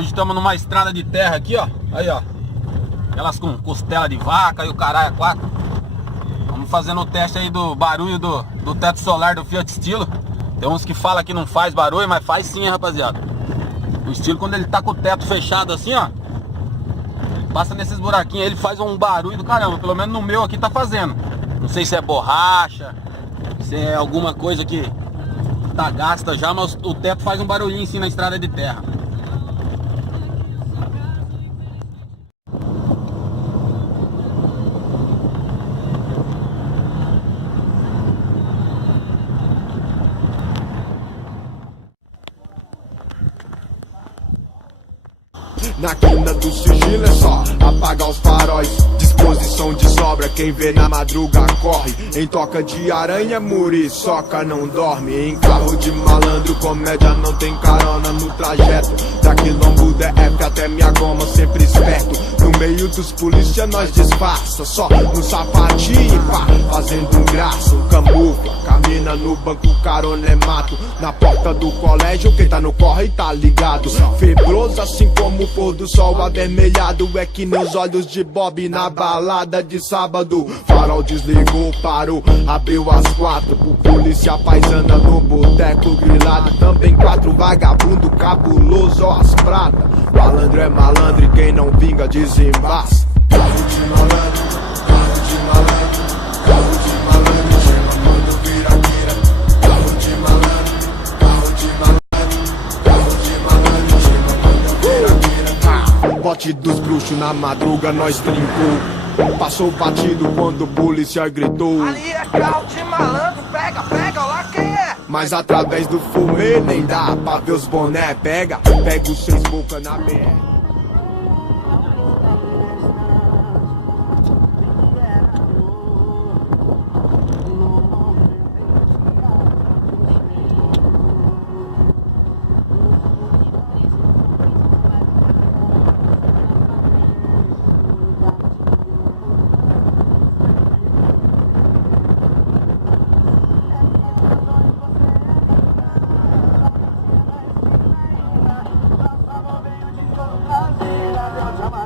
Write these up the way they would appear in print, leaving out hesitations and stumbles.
Hoje estamos numa estrada de terra aqui, ó. Aí, ó. Aquelas com costela de vaca e o caralho a quatro. Vamos fazendo o teste aí do barulho do teto solar do Fiat Stilo. Tem uns que falam que não faz barulho, mas faz sim, rapaziada. O Stilo, quando ele tá com o teto fechado assim, ó, ele passa nesses buraquinhos, ele faz um barulho do caramba. Pelo menos no meu aqui tá fazendo. Não sei se é borracha, se é alguma coisa que tá gasta já, mas o teto faz um barulhinho assim na estrada de terra. Na quina do sigilo é só apagar os faróis. Disposição de sobra, quem vê na madruga corre. Em toca de aranha, muriçoca não dorme. Em carro de malandro, comédia não tem carona no trajeto. Da quilombo DF até minha goma, sempre esperto. No meio dos polícia nós disfarça, só no sapatinho, pá, fazendo um graça, um camufla. Camina no banco, carona é mato. Na porta do colégio, quem tá no corre tá ligado. Febroso assim como o pôr do sol avermelhado. É que nos olhos de Bob na balada de sábado. Farol desligou, parou, abriu às 4. Pro polícia paisana no boteco grilado. Também 4 vagabundo cabuloso, ó as pratas. Malandro é malandro e quem não vinga desembaça. Carro de malandro, carro de malandro, carro de malandro, chama quando vira vira. Carro de malandro, carro de malandro, carro de malandro, chama quando vira vira. Bote dos bruxos na madruga nós trincou. Passou batido quando o polícia gritou. Ali é carro de malandro, pega, pega, lá quem é? Mas através do fumê nem dá pra ver os boné. Pega, pega os 6 boca na BR.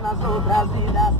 Nas outras vidas